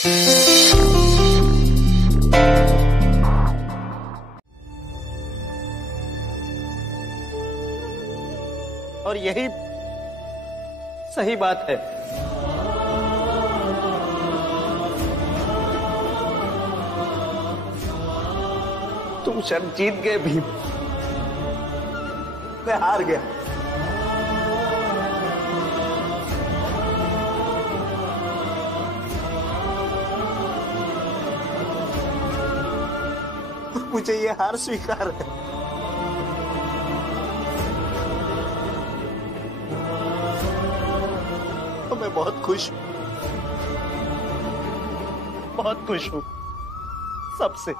और यही सही बात है। तुम शर्त जीत गए भीम, मैं हार गया। मुझे ये हार स्वीकार है। और मैं बहुत खुश हूं, बहुत खुश हूं सबसे।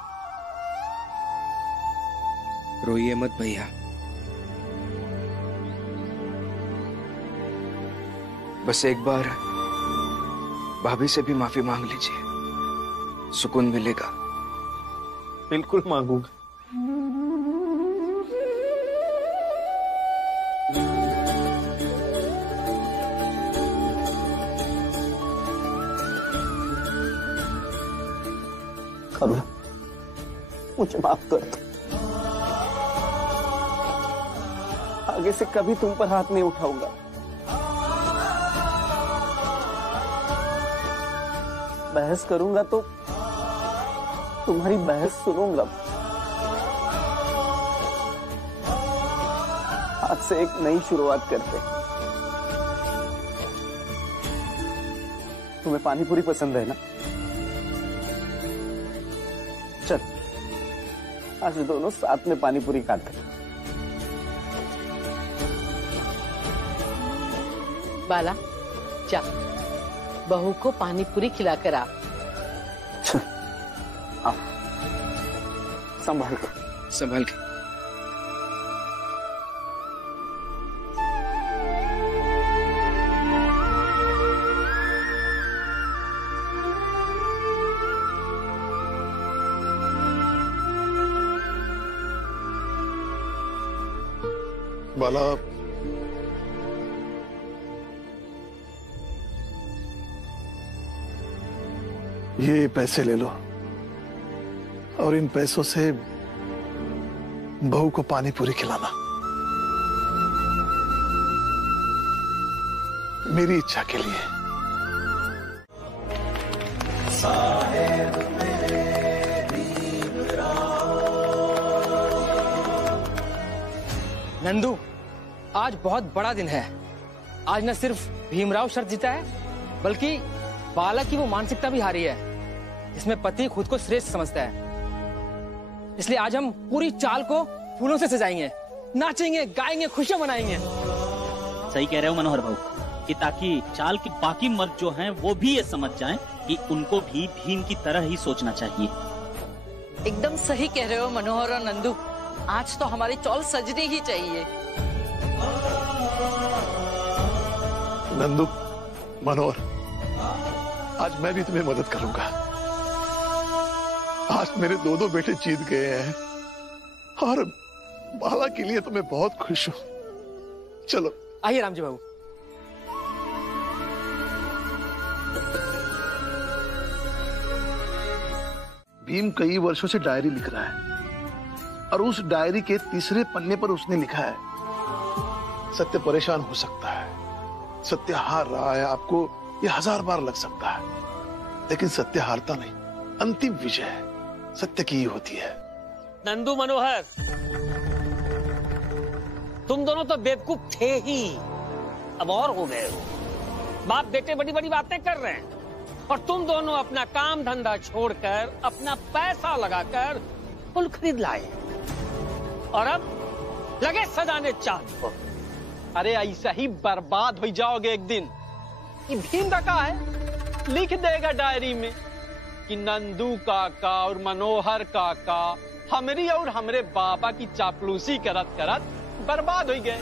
रोइए मत भैया, बस एक बार भाभी से भी माफी मांग लीजिए, सुकून मिलेगा। बिल्कुल मांगूंगा। करुणा, मुझे माफ कर दो। आगे से कभी तुम पर हाथ नहीं उठाऊंगा। बहस करूंगा तो तुम्हारी बहस सुनूंगा। आज से एक नई शुरुआत करते हैं। तुम्हें पानी पूरी पसंद है ना? चल, आज दोनों साथ में पानी पूरी खाते हैं। बाला, जा बहू को पानी पूरी खिलाकर आ। संभाल के, संभाल के। बाला, ये पैसे ले लो और इन पैसों से बहू को पानी पूरी खिलाना, मेरी इच्छा के लिए। नंदू, आज बहुत बड़ा दिन है। आज न सिर्फ भीमराव शर्त जीता है, बल्कि बाला की वो मानसिकता भी हारी है जिसमें पति खुद को श्रेष्ठ समझता है। इसलिए आज हम पूरी चाल को फूलों से सजाएंगे, नाचेंगे, गाएंगे, खुशियां मनाएंगे। सही कह रहे हो मनोहर भाऊ, कि ताकि चाल के बाकी मर्द जो हैं वो भी ये समझ जाएं कि उनको भी भीम की तरह ही सोचना चाहिए। एकदम सही कह रहे हो मनोहर और नंदू, आज तो हमारी चौल सजनी ही चाहिए। नंदू, मनोहर, आज मैं भी तुम्हें मदद करूंगा। आज मेरे दो बेटे जीत गए हैं और बाला के लिए तो मैं बहुत खुश हूं। चलो आइए रामजी बाबू। भीम कई वर्षों से डायरी लिख रहा है और उस डायरी के तीसरे पन्ने पर उसने लिखा है, सत्य परेशान हो सकता है, सत्य हार रहा है, आपको ये 1000 बार लग सकता है, लेकिन सत्य हारता नहीं, अंतिम विजय सत्य की ही होती है। नंदू, मनोहर, तुम दोनों तो बेवकूफ थे ही, अब और हो गए हो। बाप बेटे बड़ी बड़ी बातें कर रहे हैं और तुम दोनों अपना काम धंधा छोड़कर, अपना पैसा लगाकर फूल खरीद लाए और अब लगे सजाने चांद को। अरे ऐसा ही बर्बाद हो जाओगे एक दिन। ये भीम का कहा है, लिख देगा डायरी में कि नंदू काका और मनोहर काका हमरी और हमरे बाबा की चापलूसी करत करत बर्बाद हो गए।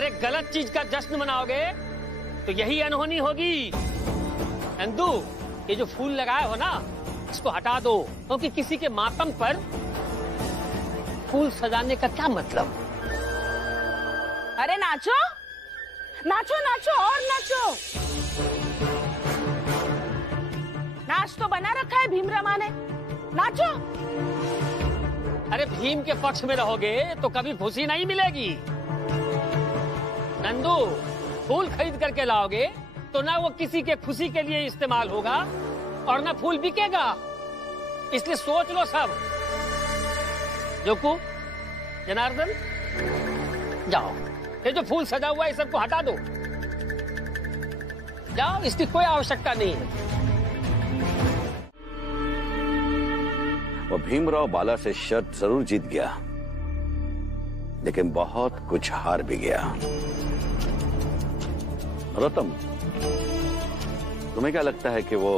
अरे गलत चीज का जश्न मनाओगे तो यही अनहोनी होगी। नंदू, ये जो फूल लगाए हो ना, इसको हटा दो, क्योंकि किसी के मातम पर फूल सजाने का क्या मतलब। अरे नाचो नाचो नाचो और नाचो। नाच तो बना रखा है भीमरमा ने, नाचो। अरे भीम के पक्ष में रहोगे तो कभी खुशी नहीं मिलेगी। नंदू, फूल खरीद करके लाओगे तो ना वो किसी के खुशी के लिए इस्तेमाल होगा और ना फूल बिकेगा। इसलिए सोच लो सब। जोकू, जनार्दन, जाओ, ये जो फूल सजा हुआ है सबको हटा दो। जाओ, इसकी कोई आवश्यकता नहीं है। वो भीमराव बाला से शर्त जरूर जीत गया, लेकिन बहुत कुछ हार भी गया। नरोत्तम, तुम्हें क्या लगता है कि वो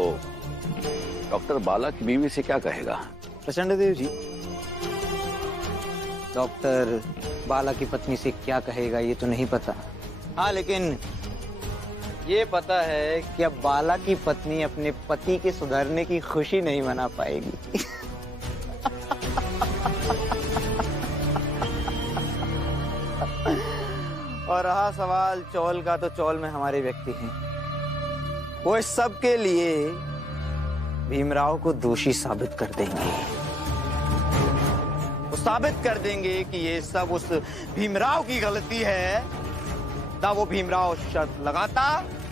डॉक्टर बाला की बीवी से क्या कहेगा? प्रचंड देव जी, डॉक्टर बाला की पत्नी से क्या कहेगा ये तो नहीं पता। हाँ, लेकिन ये पता है कि अब बाला की पत्नी अपने पति के सुधरने की खुशी नहीं मना पाएगी। और रहा सवाल चौल का, तो चौल में हमारे व्यक्ति हैं। वो इस सब के लिए भीमराव को दोषी साबित कर देंगे। वो साबित कर देंगे कि ये सब उस भीमराव की गलती है। ना वो भीमराव शर्त लगाता,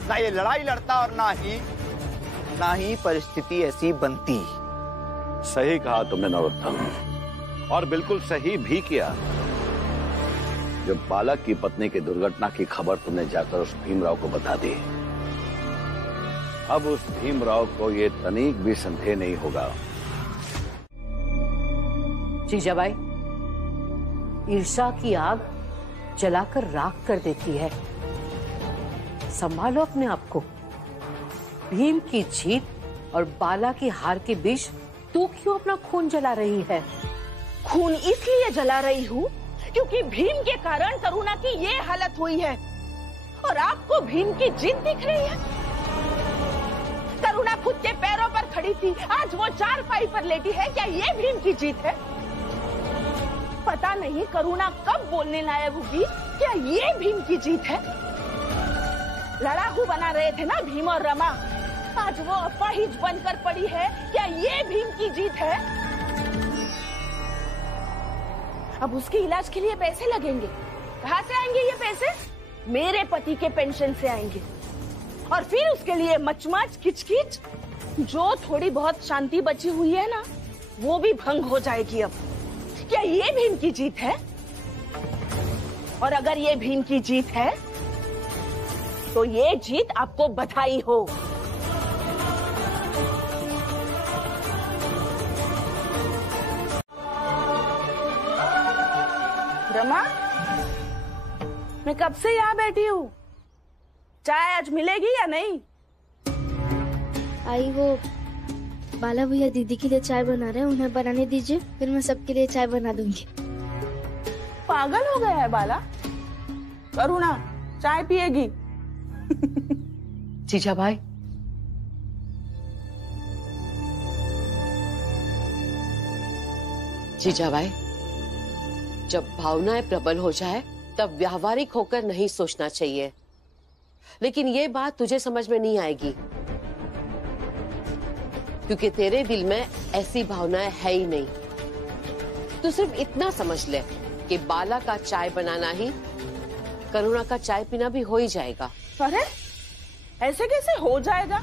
ना ये लड़ाई लड़ता, और ना ही परिस्थिति ऐसी बनती। सही कहा तुमने नरोत्तम, और बिल्कुल सही भी किया। जब बाला की पत्नी की दुर्घटना की खबर तुमने जाकर उस भीमराव को बता दी, अब उस भीमराव को ये तनिक भी संदेह नहीं होगा। जीजाबाई, ईर्ष्या की आग जलाकर राख कर देती है। संभालो अपने आप को। भीम की जीत और बाला की हार के बीच तू क्यों अपना खून जला रही है? खून इसलिए जला रही हूँ क्योंकि भीम के कारण करुणा की ये हालत हुई है, और आपको भीम की जीत दिख रही है। करुणा खुद के पैरों पर खड़ी थी, आज वो चारपाई पर लेटी है। क्या ये भीम की जीत है? पता नहीं करुणा कब बोलने लायक होगी। क्या ये भीम की जीत है? लड़ाकू बना रहे थे ना भीम और रमा, आज वो अपाहिज बनकर पड़ी है। क्या ये भीम की जीत है? अब उसके इलाज के लिए पैसे लगेंगे। कहाँ से आएंगे ये पैसे? मेरे पति के पेंशन से आएंगे। और फिर उसके लिए मचमच किचकिच, जो थोड़ी बहुत शांति बची हुई है ना, वो भी भंग हो जाएगी अब। क्या ये भीम की जीत है? और अगर ये भीम की जीत है तो ये जीत आपको बधाई हो। रमा, मैं कब से यहाँ बैठी हूँ। चाय आज मिलेगी या नहीं? आई, वो बाला भैया दीदी के लिए चाय बना रहे हैं, उन्हें बनाने दीजिए, फिर मैं सबके लिए चाय बना दूंगी। पागल हो गया है बाला? करुणा चाय पिएगी? जीजाबाई, जीजाबाई, जब भावनाएं प्रबल हो जाए तब व्यावहारिक होकर नहीं सोचना चाहिए। लेकिन ये बात तुझे समझ में नहीं आएगी, क्योंकि तेरे दिल में ऐसी भावनाएं है ही नहीं। तू सिर्फ इतना समझ ले कि बाला का चाय बनाना ही करुणा का चाय पीना भी हो ही जाएगा। अरे ऐसे कैसे हो जाएगा?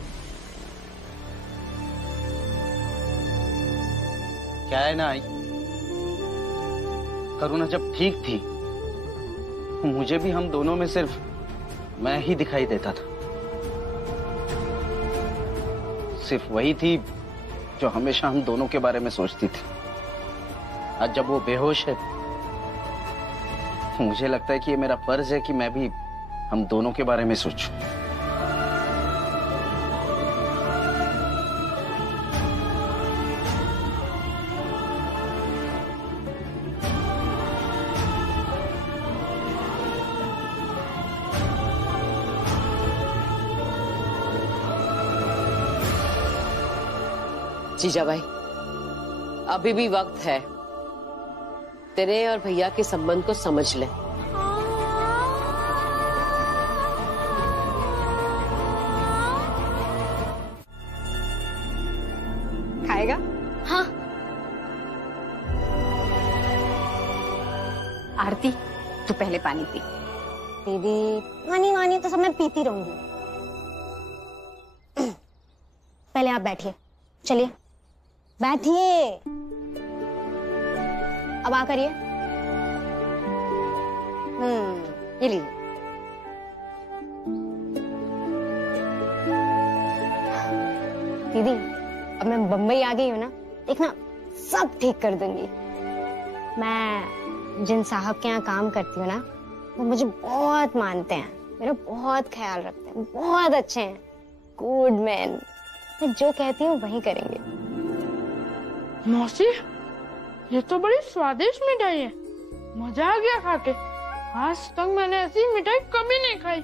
क्या है ना, करुणा जब ठीक थी मुझे भी हम दोनों में सिर्फ मैं ही दिखाई देता था। सिर्फ वही थी जो हमेशा हम दोनों के बारे में सोचती थी। आज जब वो बेहोश है, मुझे लगता है कि ये मेरा फर्ज है कि मैं भी हम दोनों के बारे में सोचूं। जीजा भाई, अभी भी वक्त है, तेरे और भैया के संबंध को समझ ले। खाएगा? हाँ। आरती, तू पहले पानी पी। दीदी, पानी वानी तो सब मैं पीती रहूंगी। पहले आप बैठिए, चलिए बैठिए। अब आ करिए। ये लीजिए। दीदी, अब मैं बम्बई आ गई हूँ ना, देखना सब ठीक कर दूंगी। मैं जिन साहब के यहाँ काम करती हूँ ना, वो मुझे बहुत मानते हैं, मेरा बहुत ख्याल रखते हैं, बहुत अच्छे हैं, गुड मैन। मैं जो कहती हूँ वही करेंगे। मौसी, ये तो बड़ी स्वादिष्ट मिठाई है, मजा आ गया खा के। आज तक मैंने ऐसी मिठाई कभी नहीं खाई।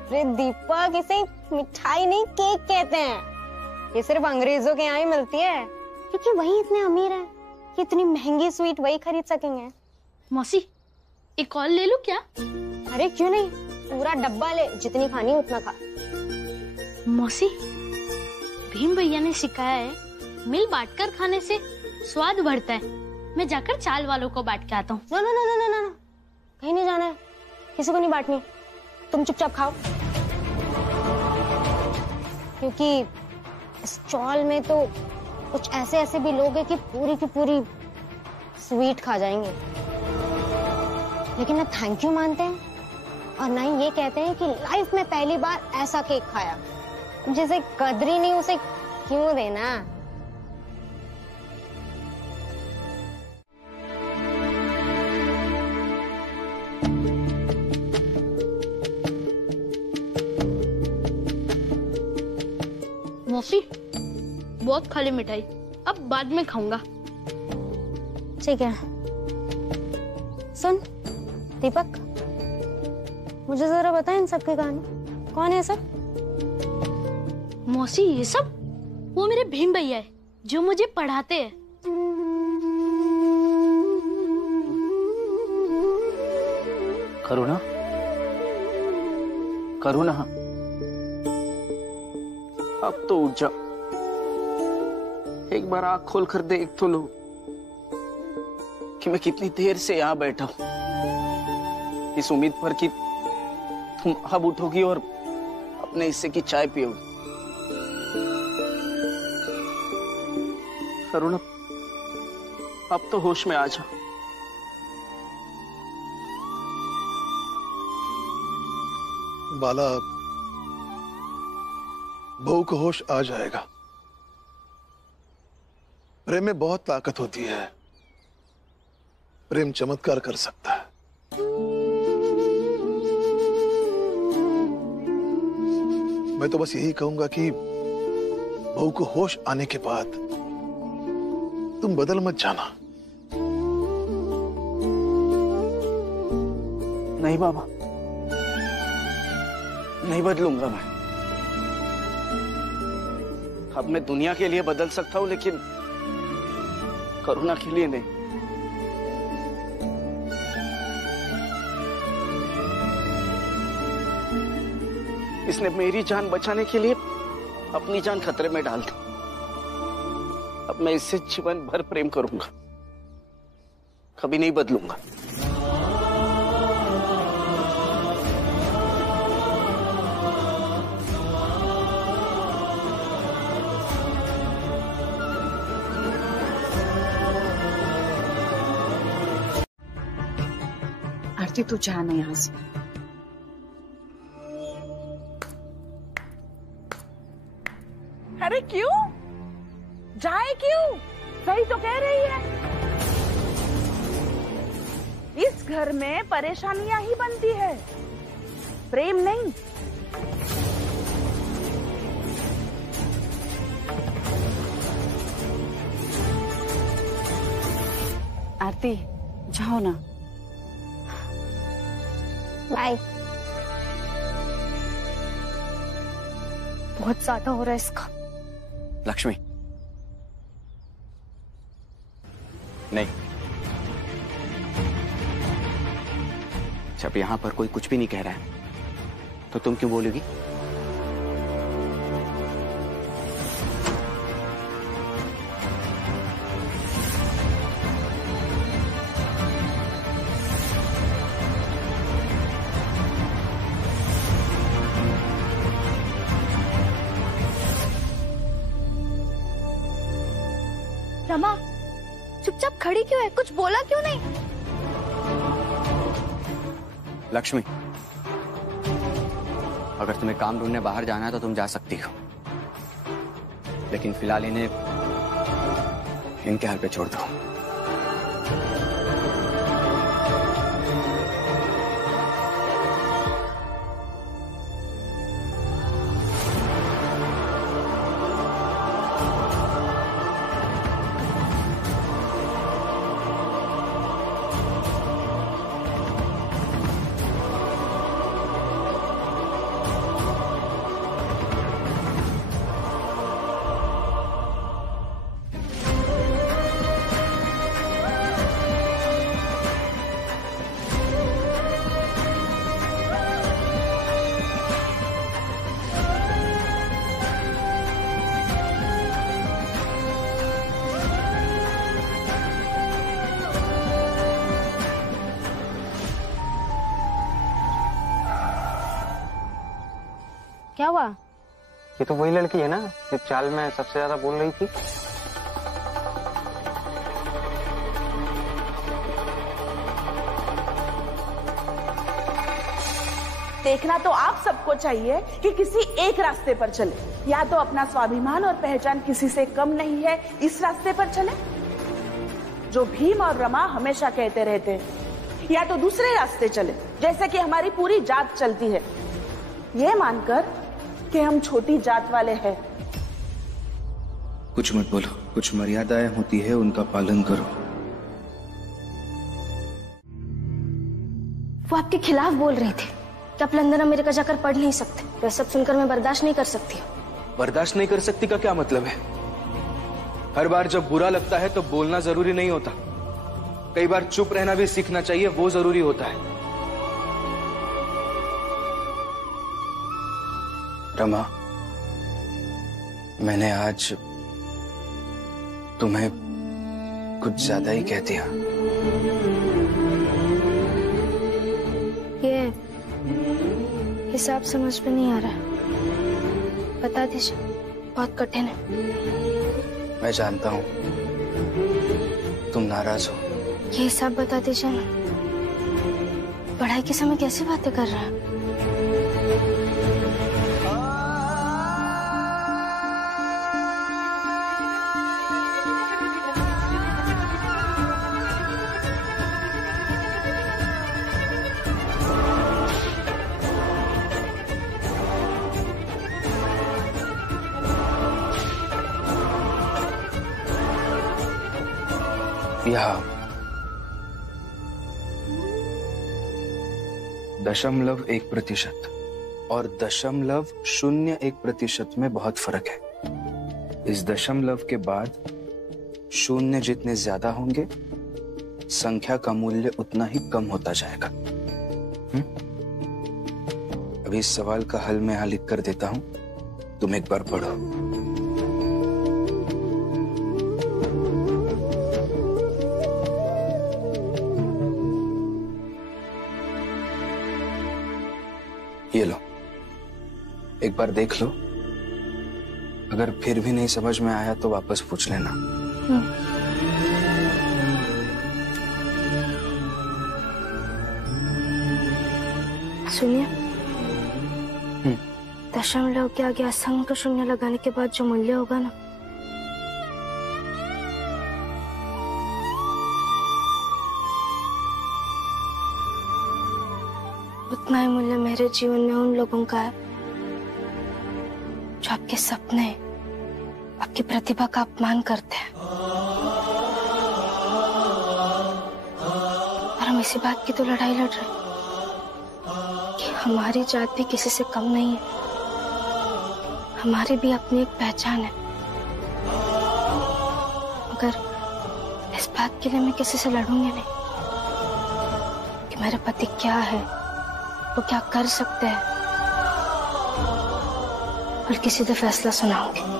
अरे दीपक, इसे मिठाई नहीं केक कहते हैं। ये सिर्फ अंग्रेजों के यहाँ ही मिलती है, क्योंकि वही इतने अमीर हैं कि इतनी महंगी स्वीट वही खरीद सकेंगे। मौसी, एक और ले लूं क्या? अरे क्यों नहीं, पूरा डब्बा ले, जितनी खानी उतना खा। मौसी, भीम भैया ने सिखाया है, मिल बांटकर खाने से स्वाद बढ़ता है। मैं जाकर चाल वालों को बांट के आता हूँ। No no no no no no, कहीं नहीं जाना है, किसी को नहीं बांटनी, तुम चुपचाप खाओ। क्योंकि इस चौल में तो कुछ ऐसे ऐसे भी लोग हैं कि पूरी की पूरी स्वीट खा जाएंगे, लेकिन ना थैंक यू मानते हैं और ना ही ये कहते हैं कि लाइफ में पहली बार ऐसा केक खाया। जिसे कदर ही नहीं उसे क्यों देना। मौसी, बहुत खाली मिठाई, अब बाद में खाऊंगा। ठीक है। सुन दीपक, मुझे जरा बता इन सब की कहानी, कौन है सब? मौसी, ये सब वो मेरे भीम भैया है, जो मुझे पढ़ाते हैं। करुणा, करुणा, अब तो उठ जा, एक बार आंख खोल कर देख तो लो कि मैं कितनी देर से यहाँ बैठा हूं, इस उम्मीद पर कि तुम अब उठोगी और अपने हिस्से की चाय पियोगी। करुणा, अब तो होश में आ जा। बाला, बहू को होश आ जाएगा। प्रेम में बहुत ताकत होती है, प्रेम चमत्कार कर सकता है। मैं तो बस यही कहूंगा कि बहू को होश आने के बाद तुम बदल मत जाना। नहीं बाबा, नहीं बदलूंगा मैं। अब मैं दुनिया के लिए बदल सकता हूं, लेकिन करुणा के लिए नहीं। इसने मेरी जान बचाने के लिए अपनी जान खतरे में डाल दी। अब मैं इससे जीवन भर प्रेम करूंगा, कभी नहीं बदलूंगा। आरती, तू जाना यहाँ से। अरे क्यों जाए, क्यों? सही तो कह रही है, इस घर में परेशानियां ही बनती है, प्रेम नहीं। आरती, जाओ ना। बाय। बहुत ज्यादा हो रहा है इसका, लक्ष्मी, नहीं, जब यहां पर कोई कुछ भी नहीं कह रहा है तो तुम क्यों बोलोगी? रमा, चुपचाप खड़ी क्यों है? कुछ बोला क्यों नहीं? लक्ष्मी, अगर तुम्हें काम ढूंढने बाहर जाना है तो तुम जा सकती हो, लेकिन फिलहाल इन्हें इनके हाल पे छोड़ दो। क्या हुआ? ये तो वही लड़की है ना जो चाल में सबसे ज्यादा बोल रही थी। देखना तो आप सबको चाहिए कि किसी एक रास्ते पर चले, या तो अपना स्वाभिमान और पहचान किसी से कम नहीं है इस रास्ते पर चले जो भीम और रमा हमेशा कहते रहते हैं, या तो दूसरे रास्ते चले जैसे कि हमारी पूरी जात चलती है, ये मानकर कि हम छोटी जात वाले हैं। कुछ मत बोलो, कुछ मर्यादाएं होती है उनका पालन करो। वो आपके खिलाफ बोल रही थी कि आप लंदन अमेरिका जाकर पढ़ नहीं सकते। वह सब सुनकर मैं बर्दाश्त नहीं कर सकती। बर्दाश्त नहीं कर सकती का क्या मतलब है? हर बार जब बुरा लगता है तो बोलना जरूरी नहीं होता, कई बार चुप रहना भी सीखना चाहिए, वो जरूरी होता है। रमा, मैंने आज तुम्हें कुछ ज्यादा ही कह दिया। ये हिसाब समझ में नहीं आ रहा है, बता दीजिए, बहुत कठिन है। मैं जानता हूं तुम नाराज हो। ये हिसाब बता दीजिए ना। पढ़ाई के समय कैसी बातें कर रहा है? यहाँ 0.1% और 0.01% में बहुत फर्क है। इस दशमलव के बाद शून्य जितने ज्यादा होंगे, संख्या का मूल्य उतना ही कम होता जाएगा। अभी इस सवाल का हल मैं यहां लिख कर देता हूं, तुम एक बार पढ़ो। ये लो, एक बार देख लो, अगर फिर भी नहीं समझ में आया तो वापस पूछ लेना। सुनिए, दशमलव के आगे असंख्य शून्य लगाने के बाद जो मूल्य होगा ना, उतना ही मूल्य मेरे जीवन में उन लोगों का है जो आपके सपने, आपकी प्रतिभा का अपमान करते हैं। और हम इसी बात की तो लड़ाई लड़ रहे हैं कि हमारी जात भी किसी से कम नहीं है, हमारी भी अपनी एक पहचान है। मगर इस बात के लिए मैं किसी से लड़ूंगी नहीं कि मेरा पति क्या है, वो क्या कर सकते हैं, बल्कि सीधे फैसला सुनाऊंगी।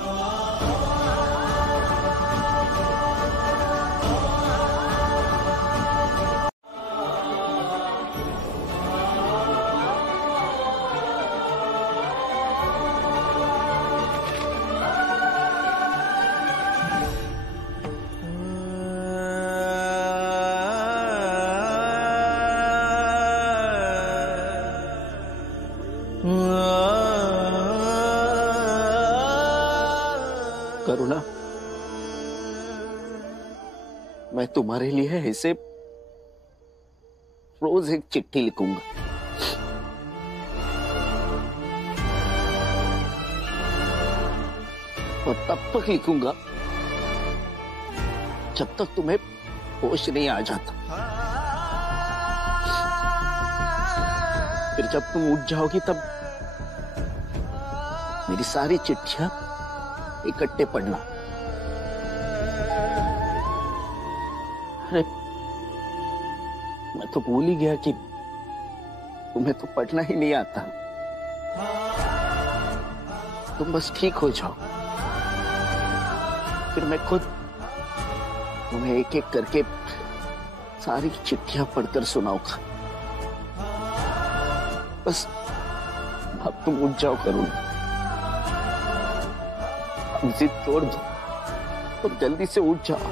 करुणा, मैं तुम्हारे लिए ऐसे रोज एक चिट्ठी लिखूंगा। और तब तक लिखूंगा जब तक तुम्हें होश नहीं आ जाता। फिर जब तुम उठ जाओगी तब मेरी सारी चिट्ठियां इकट्ठे पढ़ना। अरे मैं तो भूल ही गया कि तुम्हें तो पढ़ना ही नहीं आता। तुम बस ठीक हो जाओ, फिर मैं खुद तुम्हें एक एक करके सारी चिट्ठियां पढ़कर सुनाऊंगा। बस अब तुम उठ जाओ करुणा, जिद तोड़ दो और जल्दी से उठ जाओ।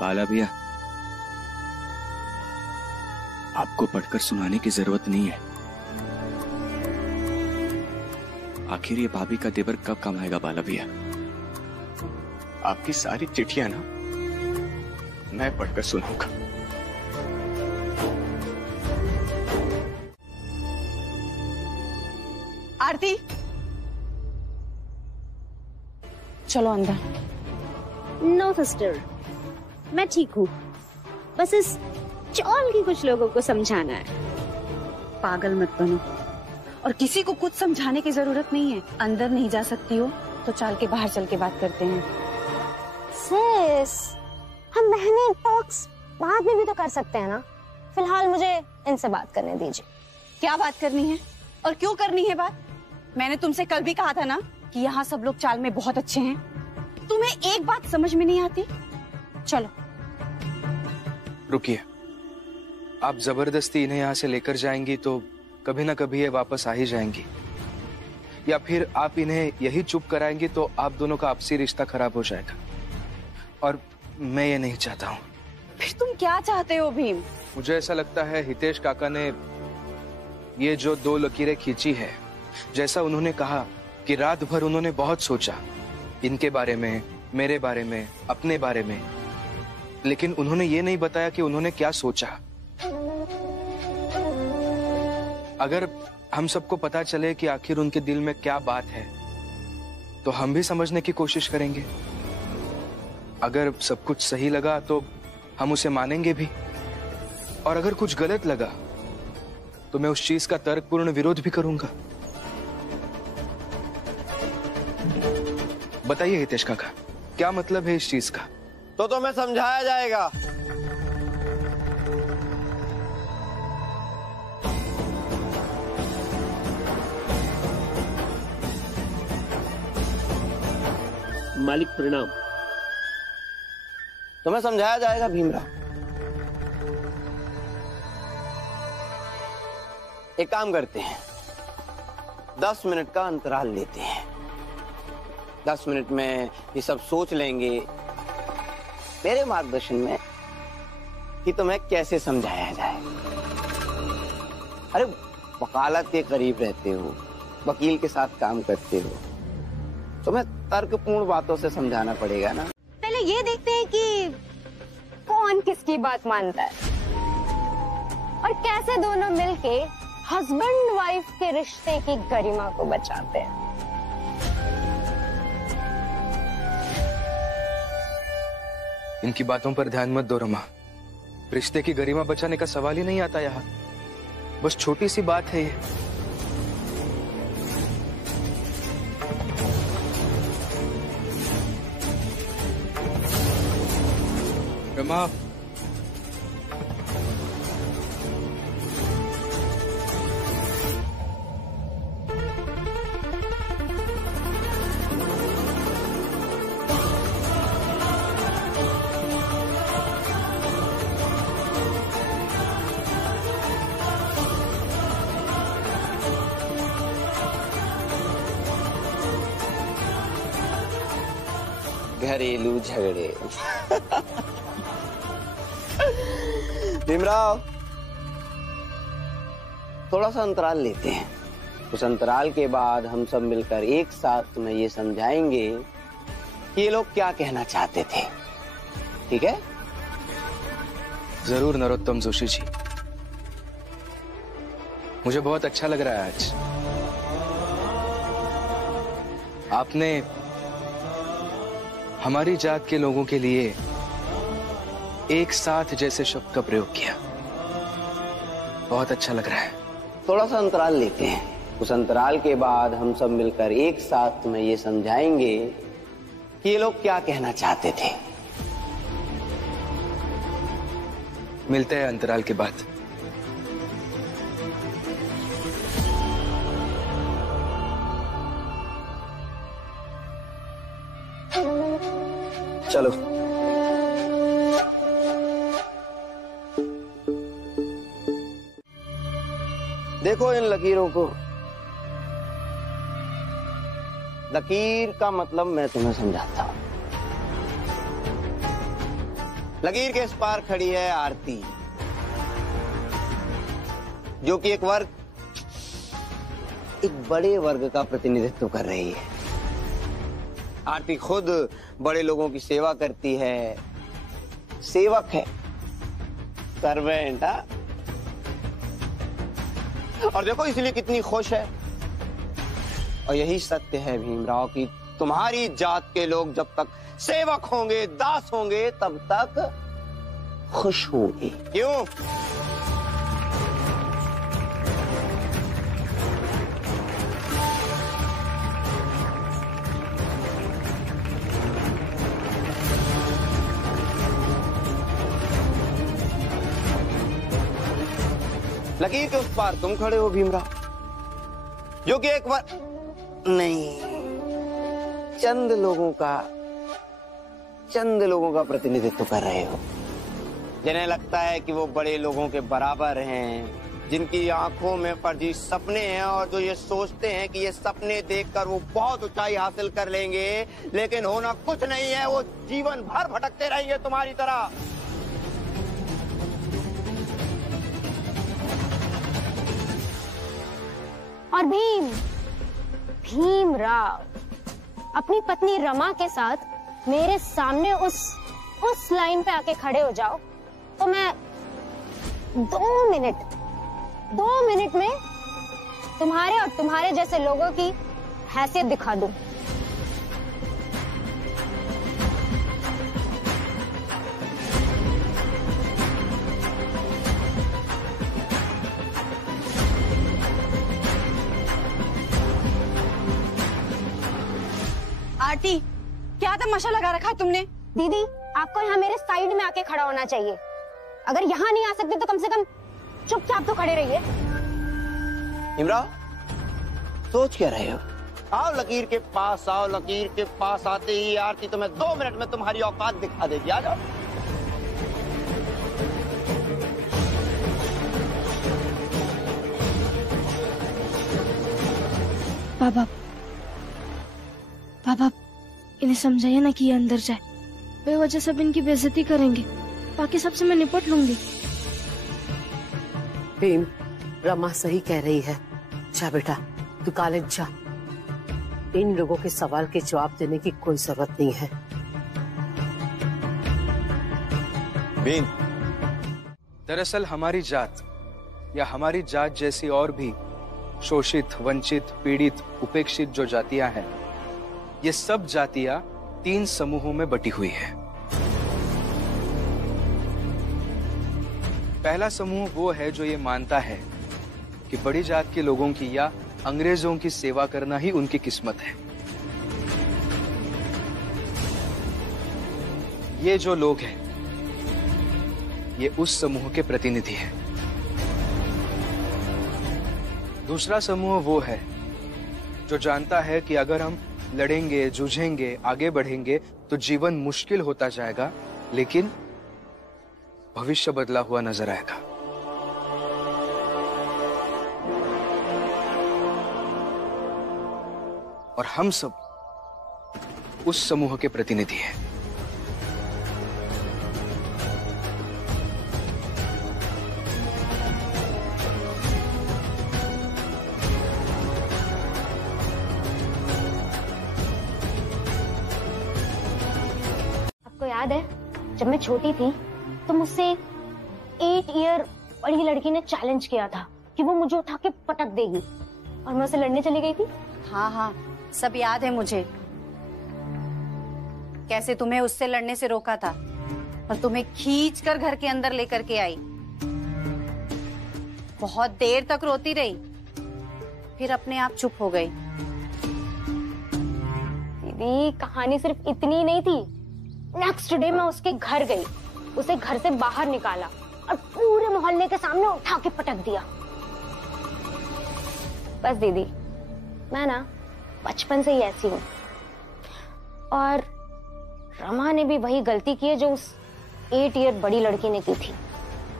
बाला भैया, आपको पढ़कर सुनाने की जरूरत नहीं है। आखिर ये भाभी का देवर कब काम आएगा बाला भैया? आपकी सारी चिट्ठियां ना मैं पढ़कर सुनाऊंगा। आरती, चलो अंदर। नो सिस्टर, मैं ठीक हूँ। बस इस चौल की कुछ लोगों को समझाना है। पागल मत बनो, और किसी को कुछ समझाने की जरूरत नहीं है। अंदर नहीं जा सकती हो तो चाल के बाहर चल के बात करते हैं। सिस, हम बहनें टॉक्स बाद में भी तो कर सकते हैं ना। फिलहाल मुझे इनसे बात करने दीजिए। क्या बात करनी है और क्यों करनी है बात? मैंने तुमसे कल भी कहा था ना कि यहाँ सब लोग चाल में बहुत अच्छे हैं। तुम्हें एक बात समझ में नहीं आती? चलो रुकिए, आप जबरदस्ती इन्हें यहाँ से लेकर जाएंगी तो कभी ना कभी ये वापस आ ही जाएंगी, या फिर आप इन्हें यही चुप कराएंगी तो आप दोनों का आपसी रिश्ता खराब हो जाएगा, और मैं ये नहीं चाहता हूँ। फिर तुम क्या चाहते हो भीम? मुझे ऐसा लगता है हितेश काका ने ये जो 2 लकीरें खींची है, जैसा उन्होंने कहा कि रात भर उन्होंने बहुत सोचा इनके बारे में, मेरे बारे में, अपने बारे में, लेकिन उन्होंने ये नहीं बताया कि उन्होंने क्या सोचा। अगर हम सबको पता चले कि आखिर उनके दिल में क्या बात है तो हम भी समझने की कोशिश करेंगे। अगर सब कुछ सही लगा तो हम उसे मानेंगे भी, और अगर कुछ गलत लगा तो मैं उस चीज का तर्कपूर्ण विरोध भी करूंगा। बताइए हितेश काका, क्या मतलब है इस चीज का? तो तुम्हें समझाया जाएगा। मालिक प्रणाम। तुम्हें समझाया जाएगा भीमराव। एक काम करते हैं, 10 मिनट का अंतराल लेते हैं। 10 मिनट में ये सब सोच लेंगे मेरे मार्गदर्शन में कि तुम्हें कैसे समझाया जाए। अरे वकालत के करीब रहते हो, वकील के साथ काम करते हो, तुम्हें तर्कपूर्ण बातों से समझाना पड़ेगा ना। पहले ये देखते हैं कि कौन किसकी बात मानता है और कैसे दोनों मिलके हस्बैंड वाइफ के रिश्ते की गरिमा को बचाते हैं। इनकी बातों पर ध्यान मत दो रमा, रिश्ते की गरिमा बचाने का सवाल ही नहीं आता यहाँ। बस छोटी सी बात है ये। रमा, घरेलू झगड़े। भीमराव, थोड़ा सा अंतराल लेते हैं। उस अंतराल के बाद हम सब मिलकर एक साथ तुम्हें ये समझाएंगे कि ये लोग क्या कहना चाहते थे। ठीक है? जरूर नरोत्तम जोशी जी, मुझे बहुत अच्छा लग रहा है आज। आपने हमारी जात के लोगों के लिए एक साथ जैसे शब्द का प्रयोग किया। बहुत अच्छा लग रहा है। थोड़ा सा अंतराल लेते हैं। उस अंतराल के बाद हम सब मिलकर एक साथ तुम्हें ये समझाएंगे कि ये लोग क्या कहना चाहते थे। मिलते हैं अंतराल के बाद। चलो। देखो इन लकीरों को। लकीर का मतलब मैं तुम्हें समझाता हूं। लकीर के इस पार खड़ी है आरती, जो कि एक बड़े वर्ग का प्रतिनिधित्व कर रही है। आरती खुद बड़े लोगों की सेवा करती है, सेवक है, सर्वेंट। और देखो इसलिए कितनी खुश है। और यही सत्य है भीमराव कि तुम्हारी जात के लोग जब तक सेवक होंगे, दास होंगे, तब तक खुश होंगे। क्यों? लकीर के उस पार तुम खड़े हो भीमराव, जो कि एक बार नहीं, चंद लोगों का प्रतिनिधित्व कर रहे हो, जिन्हें लगता है कि वो बड़े लोगों के बराबर हैं, जिनकी आंखों में फर्जी सपने हैं और जो ये सोचते हैं कि ये सपने देखकर वो बहुत ऊंचाई हासिल कर लेंगे, लेकिन होना कुछ नहीं है। वो जीवन भर भटकते रहेंगे तुम्हारी तरह। और भीमराव अपनी पत्नी रमा के साथ मेरे सामने उस लाइन पे आके खड़े हो जाओ तो मैं 2 मिनट में तुम्हारे और तुम्हारे जैसे लोगों की हैसियत दिखा दूं। आरती, क्या तमाशा लगा रखा है तुमने? दीदी, आपको यहाँ मेरे साइड में आके खड़ा होना चाहिए। अगर यहाँ नहीं आ सकते तो कम से कम चुपचाप तो खड़े रहिए। इमरान, सोच क्या रहे हो? आओ लकीर के पास आओ। लकीर के पास आते ही आरती तुम्हें 2 मिनट में तुम्हारी औकात दिखा देगी। आ जाओ। बाबा, इन्हें समझाइए ना कि ये अंदर जाए। बेवजह सब इनकी बेइज्जती करेंगे, बाकी सबसे मैं निपट लूंगी। भीम, रमा सही कह रही है। जा बेटा, तू कॉलेज जा। इन लोगों के सवाल के जवाब देने की कोई जरूरत नहीं है। भीम, दरअसल हमारी जात या हमारी जात जैसी और भी शोषित, वंचित, पीड़ित, उपेक्षित जो जातियां हैं, ये सब जातियां 3 समूहों में बटी हुई है। पहला समूह वो है जो ये मानता है कि बड़ी जात के लोगों की या अंग्रेजों की सेवा करना ही उनकी किस्मत है। ये जो लोग हैं, ये उस समूह के प्रतिनिधि हैं। दूसरा समूह वो है जो जानता है कि अगर हम लड़ेंगे, जूझेंगे, आगे बढ़ेंगे तो जीवन मुश्किल होता जाएगा, लेकिन भविष्य बदला हुआ नजर आएगा। और हम सब उस समूह के प्रतिनिधि हैं। आपको याद है जब मैं छोटी थी तो मुझसे 8 ईयर बड़ी लड़की ने चैलेंज किया था कि वो मुझे उठा के पटक देगी और मैं उसे लड़ने चली गई थी। हाँ हाँ, सब याद है मुझे, कैसे तुम्हें उससे लड़ने से रोका था और तुम्हें खींच कर घर के अंदर लेकर के आई। बहुत देर तक रोती रही, फिर अपने आप चुप हो गई। दीदी, कहानी सिर्फ इतनी नहीं थी। नेक्स्ट डे मैं उसके घर गई, उसे घर से बाहर निकाला और पूरे मोहल्ले के सामने उठा के पटक दिया। बस दीदी, मैं ना बचपन से ही ऐसी हूँ। और रमा ने भी वही गलती की है जो उस 8 ईयर बड़ी लड़की ने की थी।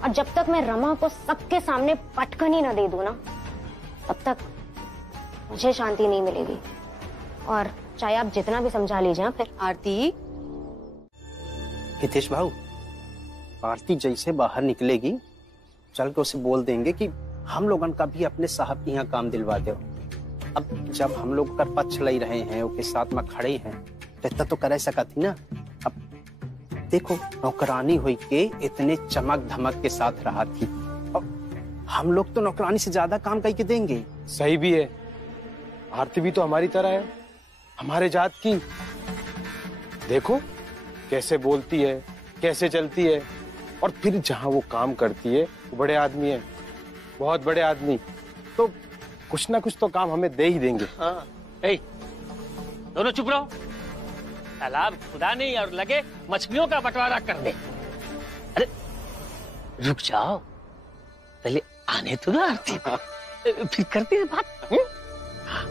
और जब तक मैं रमा को सबके सामने पटकन ही ना दे दूं ना, तब तक मुझे शांति नहीं मिलेगी। और चाहे आप जितना भी समझा लीजिए। फिर आरती, हितेश भाऊ, आरती जैसे बाहर निकलेगी चल के उसे बोल देंगे कि हम लोगन का भी अपने साहब के यहाँ काम दिलवा दो। अब जब हम लोग कर पक्ष लई रहे हैं, उसके साथ में खड़े हैं, तो इतना तो कर सका थी ना। अब देखो, नौकरानी हुई के इतने चमक धमक के साथ रहा थी, और हम लोग तो नौकरानी से ज्यादा काम करके देंगे। सही भी है, आरती भी तो हमारी तरह है, हमारे जात की। देखो कैसे बोलती है, कैसे चलती है, और फिर जहां वो काम करती है वो बड़े आदमी है, बहुत बड़े आदमी, तो कुछ ना कुछ तो काम हमें दे ही देंगे। हाँ। दोनों चुप रहो, तालाब खुदा नहीं और लगे मछलियों का बंटवारा कर दे। अरे रुक जाओ, पहले आने तो ना आरती, फिर करते हैं बात। हाँ।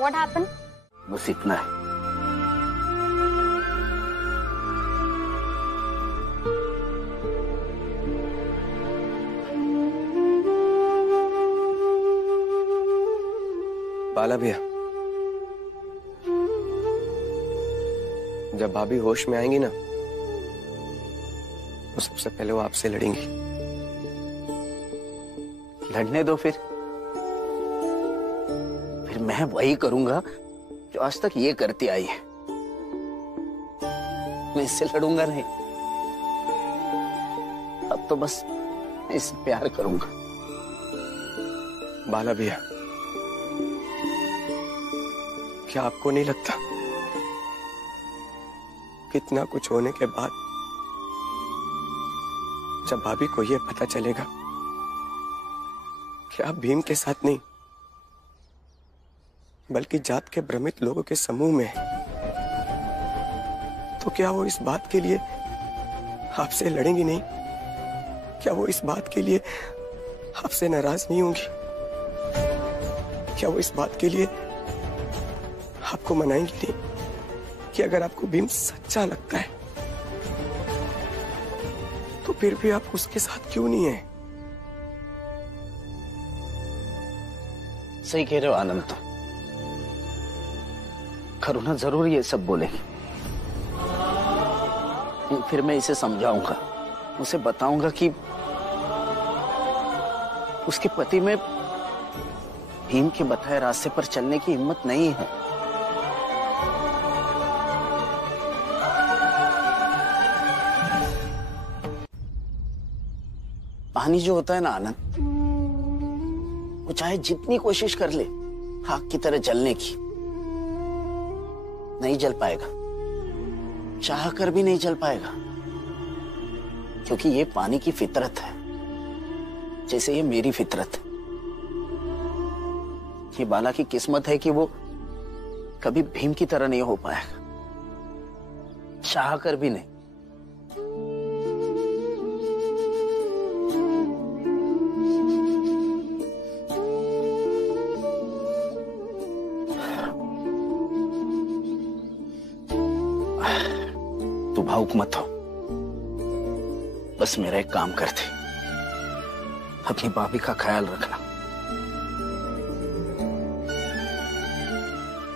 What happened? बस इतना है। बाला भैया, जब भाभी होश में आएंगी ना, तो सबसे पहले वो आपसे लड़ेंगी। लड़ने दो, फिर मैं वही करूंगा जो आज तक ये करती आई है। मैं इससे लड़ूंगा नहीं, अब तो बस इससे प्यार करूंगा। बाला भैया, क्या आपको नहीं लगता कितना कुछ होने के बाद जब भाभी को ये पता चलेगा कि आप भीम के साथ नहीं बल्कि जात के भ्रमित लोगों के समूह में, तो क्या वो इस बात के लिए आपसे लड़ेंगी नहीं? क्या वो इस बात के लिए आपसे नाराज नहीं होंगी? क्या वो इस बात के लिए आपको मनाएंगी नहीं कि अगर आपको भीम सच्चा लगता है तो फिर भी आप उसके साथ क्यों नहीं है? सही कह रहे हो आनंद, तो करुणा जरूर ये सब बोलेगी, फिर मैं इसे समझाऊंगा, उसे बताऊंगा कि उसके पति में भीम के बताए रास्ते पर चलने की हिम्मत नहीं है। पानी जो होता है ना आनंद, वो चाहे जितनी कोशिश कर ले आग की तरह जलने की, नहीं जल पाएगा, चाह कर भी नहीं जल पाएगा, क्योंकि ये पानी की फितरत है, जैसे ये मेरी फितरत है। ये बाला की किस्मत है कि वो कभी भीम की तरह नहीं हो पाएगा, चाह कर भी नहीं। तू भावुक मत हो, बस मेरा एक काम कर दे, अपनी भाभी का ख्याल रखना।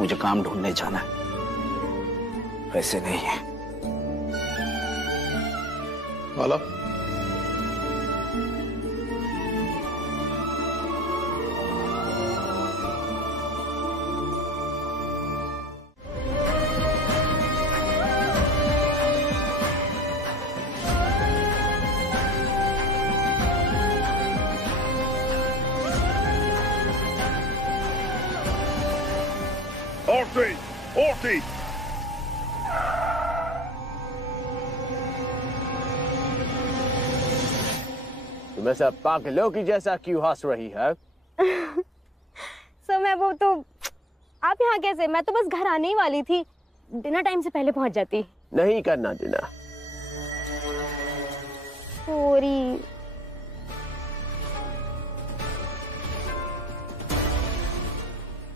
मुझे काम ढूंढने जाना है, वैसे नहीं है। बाला, Orty! तुम ऐसा पागलों की जैसा क्यों हंस रही है? सर मैं वो तो आप यहाँ कैसे? मैं तो बस घर आने ही वाली थी, डिनर टाइम से पहले पहुंच जाती। नहीं करना dinner. Sorry.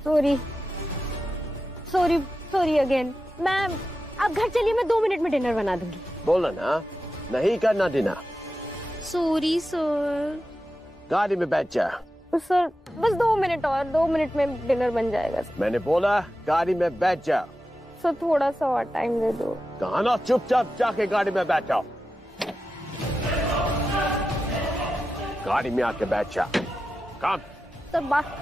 Sorry sorry sorry again. मैं आप घर चलिए, मैं 2 मिनट में डिनर बना दूंगी। बोला ना नहीं करना डिनर। Sorry sir. गाड़ी में बैठ जा। सर बस 2 मिनट और, 2 मिनट में डिनर बन जाएगा। मैंने बोला गाड़ी में बैठ जा। सर थोड़ा सा और टाइम दे दो। कहा ना चुपचाप जाके गाड़ी में बैठ जाओ। गाड़ी में आके बैठ जा। काम। सर बात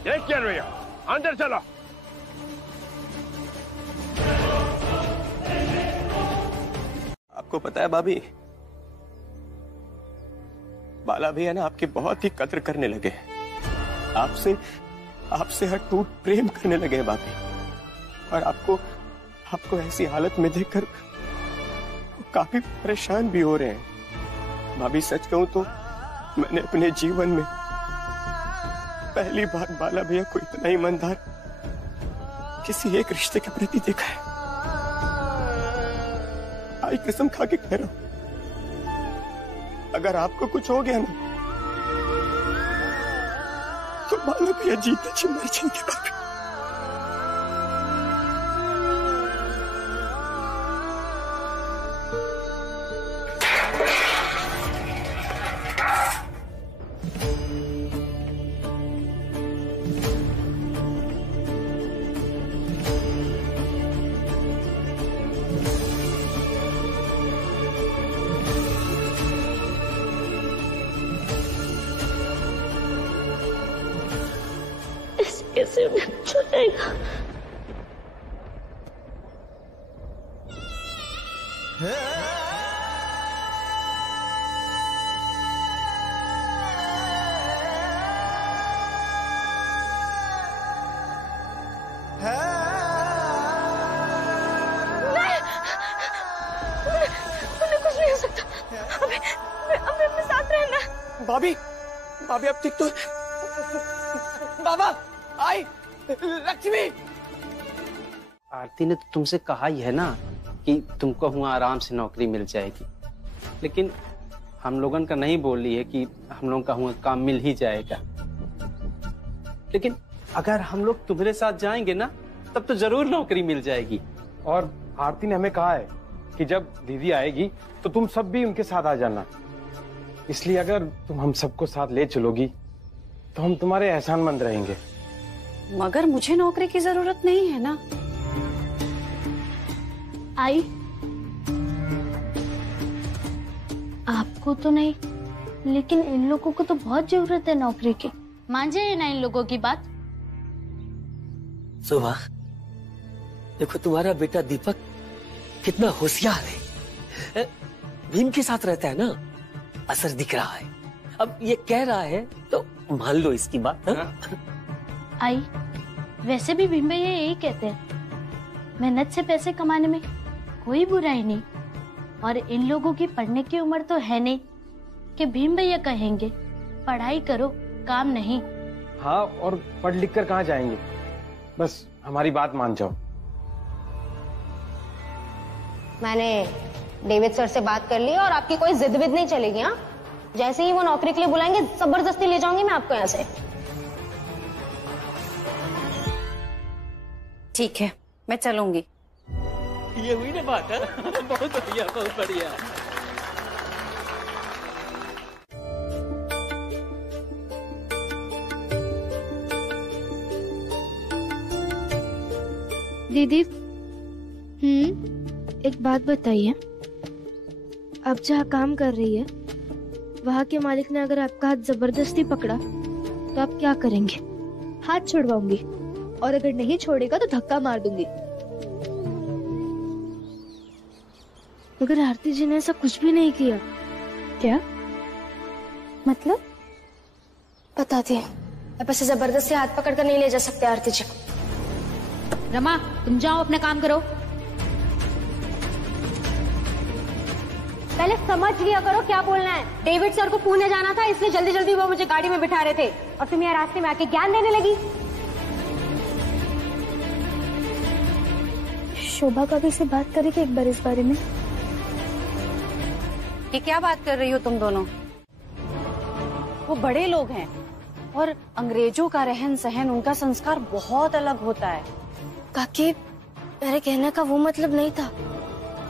ये क्या रही हो? अंदर चलो। आपको पता है भाभी, बाला भैया ना आपकी बहुत ही कद्र करने लगे। आपसे अटूट प्रेम करने लगे भाभी। और आपको ऐसी हालत में देखकर काफी परेशान भी हो रहे हैं। भाभी सच कहूं तो मैंने अपने जीवन में पहली बार बाला भैया को इतना ईमानदार किसी एक रिश्ते के प्रति देखा है। आई कसम खा के कह रहा हूं, अगर आपको कुछ हो गया ना तो बाला भैया जीते जी मर जाएंगे भाभी। कैसे चलेगा? कुछ नहीं हो सकता। अभी अपने साथ रहना। भाभी अब ठीक तो बाबा आई लक्ष्मी। आरती ने तो तुमसे कहा ही है ना कि तुमको वहाँ आराम से नौकरी मिल जाएगी, लेकिन हम लोगन का नहीं बोल रही है कि हम लोगों का वहाँ काम मिल ही जाएगा। लेकिन अगर हम लोग तुम्हारे साथ जाएंगे ना तब तो जरूर नौकरी मिल जाएगी। और आरती ने हमें कहा है कि जब दीदी आएगी तो तुम सब भी उनके साथ आ जाना। इसलिए अगर तुम हम सबको साथ ले चलोगी तो हम तुम्हारे एहसानमंद रहेंगे। मगर मुझे नौकरी की जरूरत नहीं है ना। आई आपको तो नहीं, लेकिन इन लोगों को तो बहुत जरूरत है नौकरी की। मान जाइए ना इन लोगों की बात। सुबह देखो तुम्हारा बेटा दीपक कितना होशियार है। भीम के साथ रहता है ना, असर दिख रहा है। अब ये कह रहा है तो मान लो इसकी बात। आई, वैसे भी भीम भैया यही कहते हैं, मेहनत से पैसे कमाने में कोई बुराई नहीं। और इन लोगों की पढ़ने की उम्र तो है नहीं कि भीम भैया कहेंगे पढ़ाई करो, काम नहीं। हाँ, और पढ़ लिख कर कहाँ जाएंगे, बस हमारी बात मान जाओ। मैंने डेविड सर से बात कर ली और आपकी कोई जिद विद नहीं चलेगी। हाँ, जैसे ही वो नौकरी के लिए बुलाएंगे जबरदस्ती ले जाऊंगी मैं आपको यहाँ से। ठीक है, मैं चलूंगी। ये हुई ना बात है। बहुत बढ़िया, बहुत बढ़िया। दीदी, एक बात बताइए, अब जहाँ काम कर रही है वहाँ के मालिक ने अगर आपका हाथ जबरदस्ती पकड़ा तो आप क्या करेंगे? हाथ छुड़वाऊंगी, और अगर नहीं छोड़ेगा तो धक्का मार दूंगी। मगर आरती जी ने ऐसा कुछ भी नहीं किया। क्या मतलब? बताती है, अब ऐसे जबरदस्ती हाथ पकड़ कर नहीं ले जा सकते आरती जी। रमा, तुम जाओ अपना काम करो। पहले समझ लिया करो क्या बोलना है। डेविड सर को पुणे जाना था, इसलिए जल्दी जल्दी वो मुझे गाड़ी में बिठा रहे थे, और तुम यहाँ रास्ते में आके ज्ञान देने लगी। शोभा कभी से बात करी थी एक बार इस बारे में। ये क्या बात कर रही हो तुम दोनों? वो बड़े लोग हैं और अंग्रेजों का रहन सहन, उनका संस्कार बहुत अलग होता है। काकी, मेरे कहने का वो मतलब नहीं था,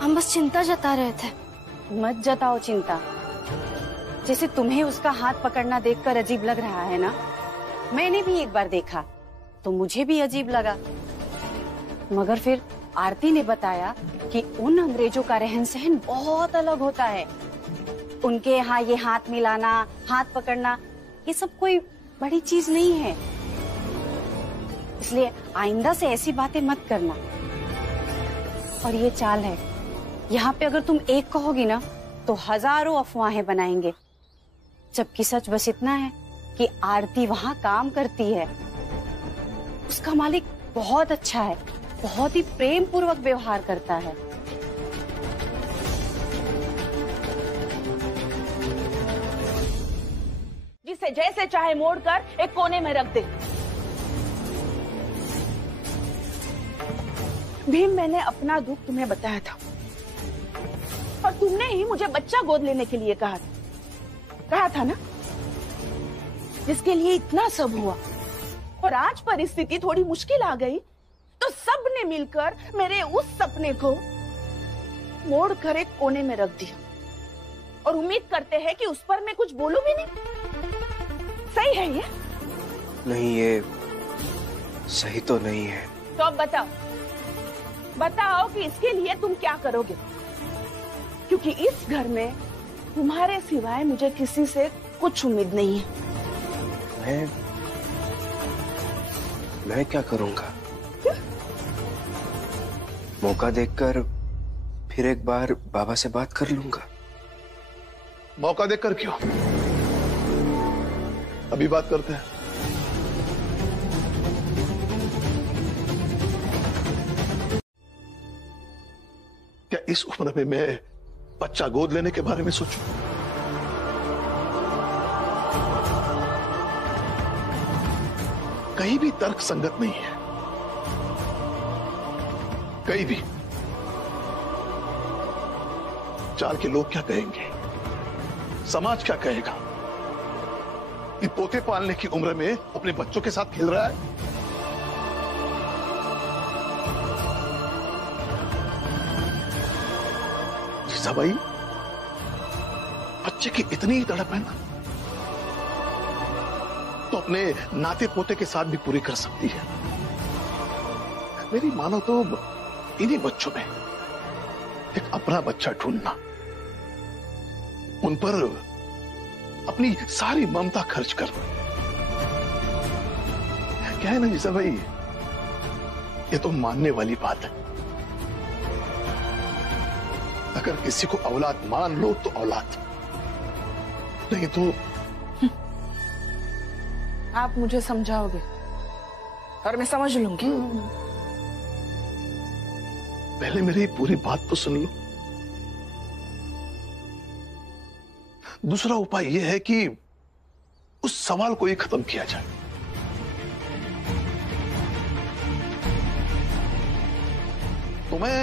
हम बस चिंता जता रहे थे। मत जताओ चिंता। जैसे तुम्हें उसका हाथ पकड़ना देखकर अजीब लग रहा है ना, मैंने भी एक बार देखा तो मुझे भी अजीब लगा। मगर फिर आरती ने बताया कि उन अंग्रेजों का रहन सहन बहुत अलग होता है। उनके यहाँ ये हाथ मिलाना, हाथ पकड़ना, ये सब कोई बड़ी चीज नहीं है। इसलिए आइंदा से ऐसी बातें मत करना। और ये चाल है, यहाँ पे अगर तुम एक कहोगी ना तो हजारों अफवाहें बनाएंगे, जबकि सच बस इतना है कि आरती वहाँ काम करती है। उसका मालिक बहुत अच्छा है, बहुत ही प्रेम पूर्वक व्यवहार करता है। जिसे जैसे चाहे मोड़कर एक कोने में रख दे। भीम, मैंने अपना दुख तुम्हें बताया था और तुमने ही मुझे बच्चा गोद लेने के लिए कहा था ना, जिसके लिए इतना सब हुआ। और आज परिस्थिति थोड़ी मुश्किल आ गई तो सबने मिलकर मेरे उस सपने को मोड़कर एक कोने में रख दिया और उम्मीद करते हैं कि उस पर मैं कुछ बोलूं भी नहीं। सही है ये? नहीं, ये सही तो नहीं है। तो अब बताओ कि इसके लिए तुम क्या करोगे, क्योंकि इस घर में तुम्हारे सिवाय मुझे किसी से कुछ उम्मीद नहीं है। मैं क्या करूंगा? मौका देखकर फिर एक बार बाबा से बात कर लूंगा। मौका देखकर क्यों? अभी बात करते हैं। क्या इस उम्र में मैं बच्चा गोद लेने के बारे में सोचूं? कहीं भी तर्क संगत नहीं है, कहीं भी। चाल के लोग क्या कहेंगे, समाज क्या कहेगा? ये पोते पालने की उम्र में अपने बच्चों के साथ खेल रहा है। जीजा भाई, बच्चे की इतनी तड़प है ना तो अपने नाते पोते के साथ भी पूरी कर सकती है। मेरी मानो तो इन्हीं बच्चों में एक अपना बच्चा ढूंढना, उन पर अपनी सारी ममता खर्च कर। क्या है ना जीजा भाई, ये तो मानने वाली बात है। अगर किसी को औलाद मान लो तो औलाद, नहीं तो आप मुझे समझाओगे और मैं समझ लूंगी। पहले मेरी पूरी बात तो सुन लो। दूसरा उपाय यह है कि उस सवाल को ही खत्म किया जाए। तो मैं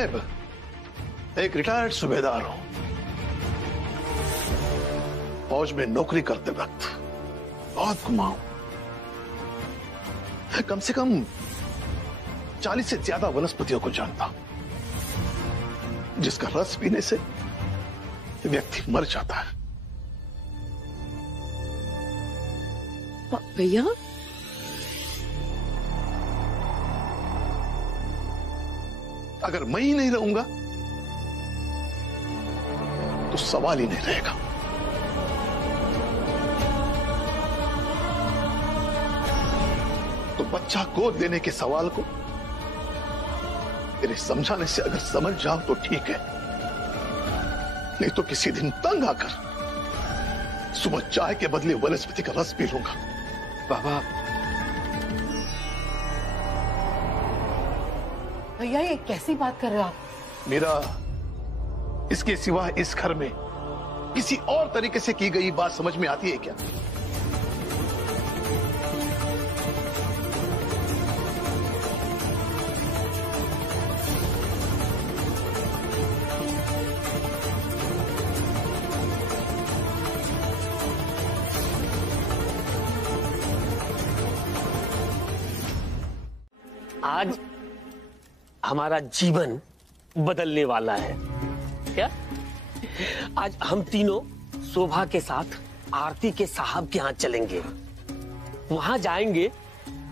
एक रिटायर्ड सूबेदार हूं। फौज में नौकरी करते वक्त बहुत घुमा हूं। कम से कम 40 से ज्यादा वनस्पतियों को जानता हूं जिसका रस पीने से व्यक्ति मर जाता है। भैया, अगर मैं ही नहीं रहूंगा तो सवाल ही नहीं रहेगा। तो बच्चा गोद देने के सवाल को मेरे समझाने से अगर समझ जाओ तो ठीक है, नहीं तो किसी दिन तंग आकर सुबह चाय के बदले वनस्पति का रस पी लूंगा। बाबा, भैया ये कैसी बात कर रहे हो आप? मेरा इसके सिवा इस घर में किसी और तरीके से की गई बात समझ में आती है क्या? आज हमारा जीवन बदलने वाला है। क्या? आज हम तीनों शोभा के साथ आरती के साहब के यहाँ चलेंगे। वहां जाएंगे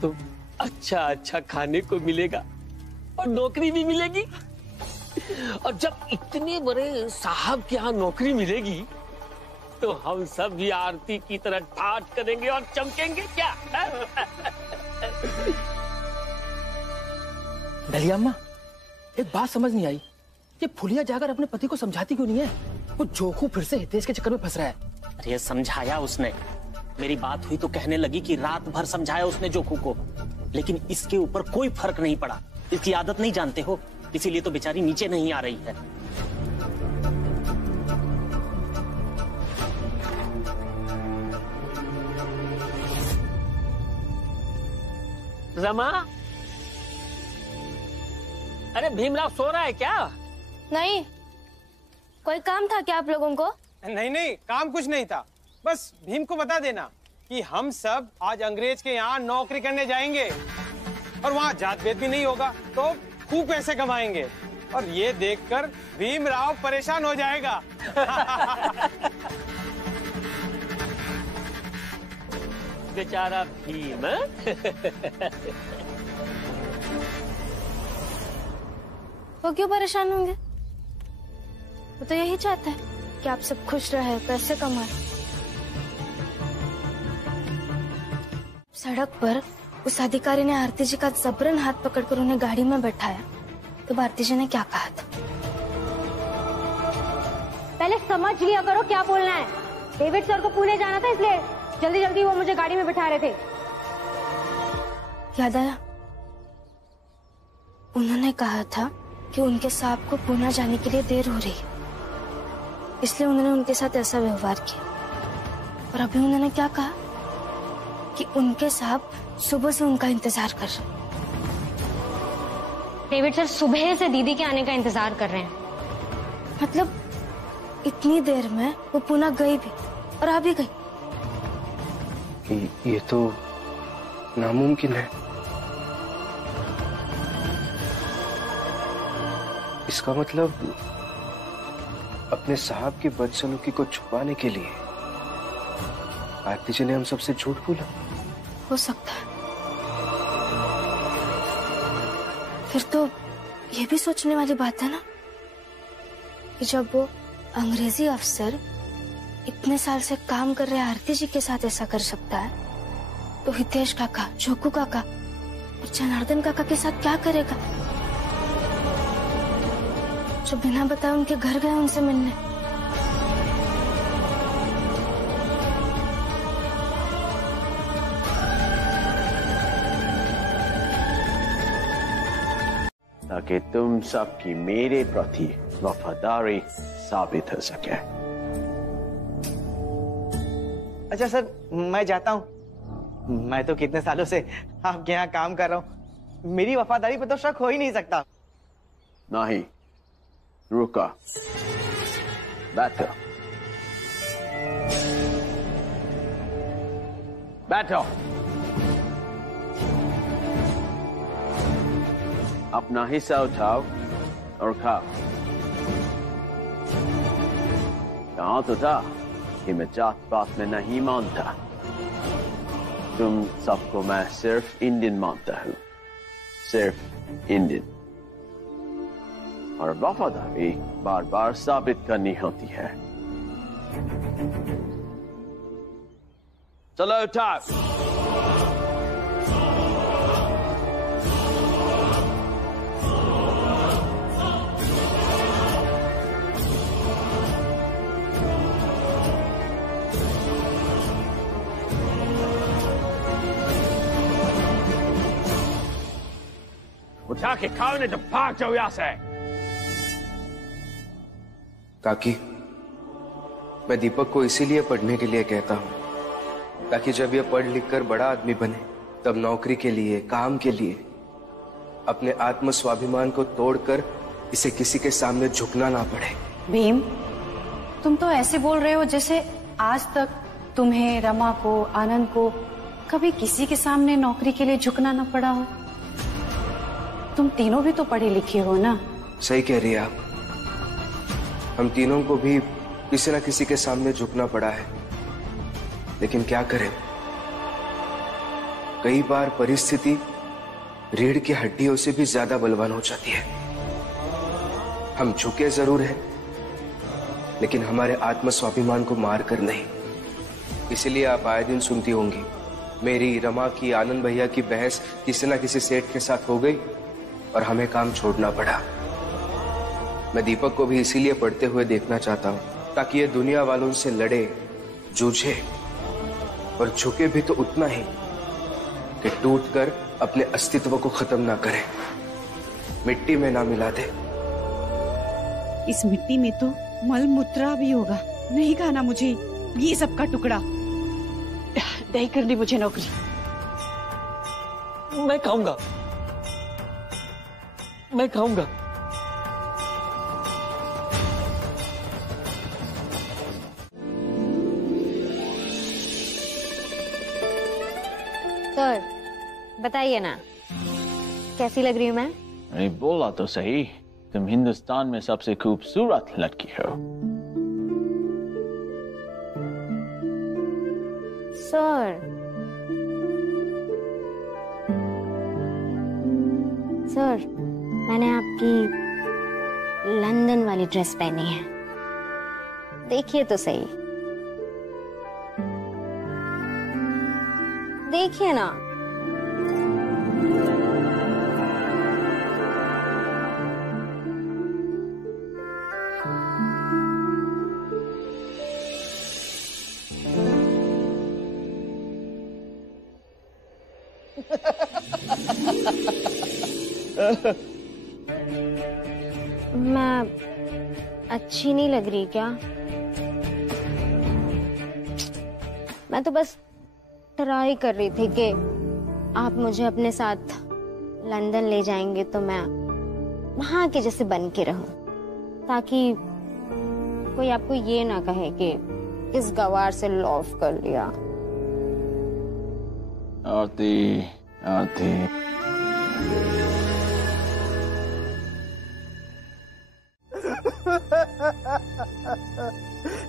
तो अच्छा अच्छा खाने को मिलेगा और नौकरी भी मिलेगी। और जब इतने बड़े साहब के यहाँ नौकरी मिलेगी तो हम सब भी आरती की तरह ठाठ करेंगे और चमकेंगे। क्या? दलिया अम्मा, एक बात समझ नहीं आई, ये फुलिया जाकर अपने पति को समझाती क्यों नहीं है? वो जोखू फिर से हितेश के चक्कर में फंस रहा है। अरे समझाया उसने, मेरी बात हुई तो कहने लगी कि रात भर समझाया उसने जोखू को, लेकिन इसके ऊपर कोई फर्क नहीं पड़ा। इसकी आदत नहीं जानते हो, इसीलिए तो बेचारी नीचे नहीं आ रही है। रमा, अरे भीमराव सो रहा है क्या? नहीं, कोई काम था क्या आप लोगों को? नहीं नहीं, काम कुछ नहीं था। बस भीम को बता देना कि हम सब आज अंग्रेज के यहाँ नौकरी करने जाएंगे और वहाँ जात भेद भी नहीं होगा, तो खूब पैसे कमाएंगे। और ये देखकर भीमराव परेशान हो जाएगा। बेचारा भीम। वो क्यों परेशान होंगे? वो तो यही चाहता है कि आप सब खुश रहे, पैसे कमाए। सड़क पर उस अधिकारी ने आरती जी का जबरन हाथ पकड़कर उन्हें गाड़ी में बैठाया, तो आरती जी ने क्या कहा था? पहले समझ लिया करो क्या बोलना है। डेविड सर को पुणे जाना था, इसलिए जल्दी जल्दी वो मुझे गाड़ी में बिठा रहे थे। याद आया? उन्होंने कहा था कि उनके साहब को पुणे जाने के लिए देर हो रही है, इसलिए उन्होंने उनके साथ ऐसा व्यवहार किया। और अभी उन्होंने क्या कहा कि उनके साहब सुबह से उनका इंतजार कर रहे हैं। डेविड सर सुबह से दीदी के आने का इंतजार कर रहे हैं। मतलब इतनी देर में वो पुणे गई भी और आ भी गई। ये तो नामुमकिन है। इसका मतलब अपने साहब की बदसलूकी को छुपाने के लिए आरती जी ने हम सबसे झूठ बोला। हो सकता है। फिर तो ये भी सोचने वाली बात है ना कि जब वो अंग्रेजी अफसर इतने साल से काम कर रहे आरती जी के साथ ऐसा कर सकता है, तो हितेश काका, जोकू काका और जनार्दन काका के साथ क्या करेगा? जो बिना बताए उनके घर गए उनसे मिलने। ताकि तुम सबकी मेरे प्रति वफादारी साबित हो सके। अच्छा सर, मैं जाता हूँ। मैं तो कितने सालों से आपके यहाँ काम कर रहा हूँ, मेरी वफादारी पे तो शक हो ही नहीं सकता। नहीं, रुका, बैठो बैठो। अपना हिस्सा उठाओ और खाओ। कहा तो था कि मैं जात पात में नहीं मानता। तुम सबको मैं सिर्फ इंडियन मानता हूँ, सिर्फ इंडियन। और वफादारी बार बार साबित करनी होती है। चलो उठाओ। उठा के खाओ नहीं तो भाग जाओ यहां से। काकी, मैं दीपक को इसीलिए पढ़ने के लिए कहता हूं ताकि जब ये पढ़ लिख कर बड़ा आदमी बने तब नौकरी के लिए, काम के लिए अपने आत्म स्वाभिमान को तोड़कर इसे किसी के सामने झुकना ना पड़े। भीम, तुम तो ऐसे बोल रहे हो जैसे आज तक तुम्हें, रमा को, आनंद को कभी किसी के सामने नौकरी के लिए झुकना ना पड़ा हो। तुम तीनों भी तो पढ़े लिखे हो ना। सही कह रही है आप। हम तीनों को भी किसी न किसी के सामने झुकना पड़ा है, लेकिन क्या करें, कई बार परिस्थिति रीढ़ की हड्डियों से भी ज्यादा बलवान हो जाती है। हम झुके जरूर हैं, लेकिन हमारे आत्म स्वाभिमान को मार कर नहीं। इसलिए आप आए दिन सुनती होंगी, मेरी, रमा की, आनंद भैया की बहस किसी न किसी सेठ के साथ हो गई और हमें काम छोड़ना पड़ा। मैं दीपक को भी इसीलिए पढ़ते हुए देखना चाहता हूं ताकि ये दुनिया वालों से लड़े, जूझे और झुके भी तो उतना ही कि टूटकर अपने अस्तित्व को खत्म ना करे, मिट्टी में ना मिला दे। इस मिट्टी में तो मल मूत्रा भी होगा। नहीं खाना मुझे ये सब का टुकड़ा। नहीं करनी मुझे नौकरी। मैं खाऊंगा, मैं खाऊंगा। सर, बताइए ना, कैसी लग रही हूँ मैं? अरे बोला तो सही, तुम हिंदुस्तान में सबसे खूबसूरत लड़की हो। सर, सर, मैंने आपकी लंदन वाली ड्रेस पहनी है, देखिए तो सही, देखिए ना। मैं अच्छी नहीं लग रही क्या? मैं तो बस ट्राई कर रही थी कि आप मुझे अपने साथ लंदन ले जाएंगे तो मैं वहां के जैसे बन के रहूं, ताकि कोई आपको ये ना कहे कि इस गवार से लॉफ कर लिया। आरती, आरती,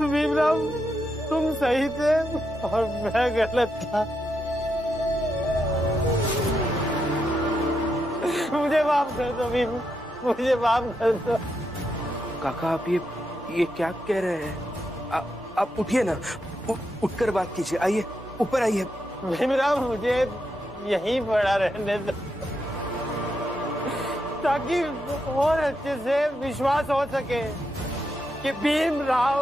भीमराव, तुम सही थे और मैं गलत था। मुझे माफ कर दो भीम, मुझे माफ कर दो। काका, आप ये क्या कह रहे हैं? आप उठिए ना, उठकर बात कीजिए। आइए, ऊपर आइए। भीमराव, मुझे यहीं पड़ा रहने दो। ताकि और अच्छे से विश्वास हो सके कि भीमराव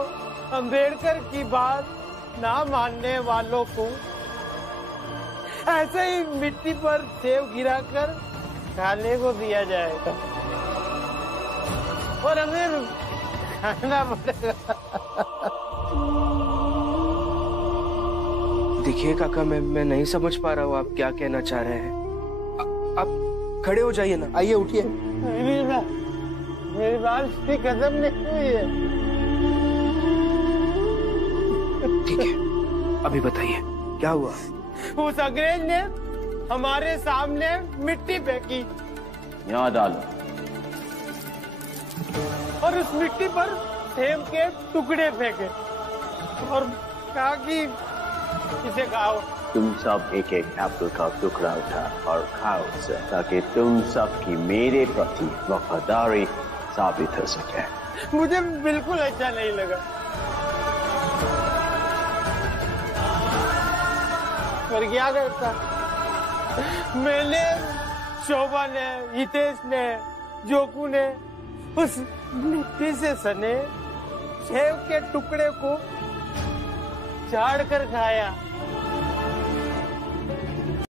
अंबेडकर की बात ना मानने वालों को ऐसे ही मिट्टी पर सेव गिराकर खाने को दिया जाएगा और हमें खाना पड़ेगा। देखिए काका, मैं नहीं समझ पा रहा हूँ आप क्या कहना चाह रहे हैं। आप खड़े हो जाइए ना। आइए उठिए। मेरी बात खत्म नहीं हुई है। ठीक है, अभी बताइए क्या हुआ। उस अंग्रेज ने हमारे सामने मिट्टी फेंकी। यहाँ डालो। और उस मिट्टी पर सेब के टुकड़े फेंके और कहा कि इसे खाओ। तुम सब एक एक एप्पल का टुकड़ा उठा और खाओ उसे, ताकि तुम सब की मेरे प्रति वफादारी साबित हो सके। मुझे बिल्कुल अच्छा नहीं लगा, पर क्या करता। मैंने, शोभा ने, हितेश ने, जोकू ने उस मिट्टी से सने सेब के टुकड़े को झाड़ कर खाया।